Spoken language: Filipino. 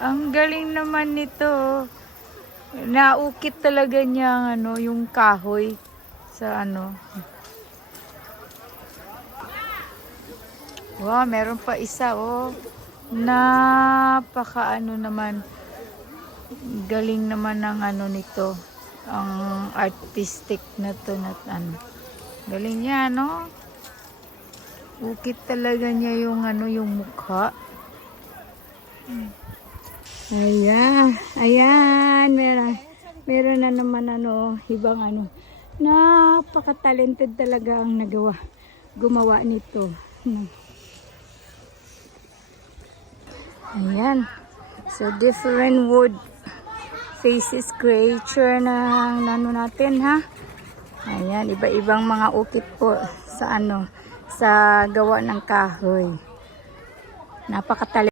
Ang galing naman nito. Naukit talaga niya ano, yung kahoy sa ano. Wow, meron pa isa oh. Napaka ano naman. Galing naman ng ano nito. Ang artistic na to na ano. Galing niya no. Ukit talaga niya yung ano, yung mukha. Ayan, ayan, meron na naman ano, ibang ano. Napaka-talented talaga ang gumawa nito. Ayan. So different wood faces creature ng nano natin ha. Ayan, iba-ibang mga ukit po sa ano, sa gawa ng kahoy. Napaka-talented.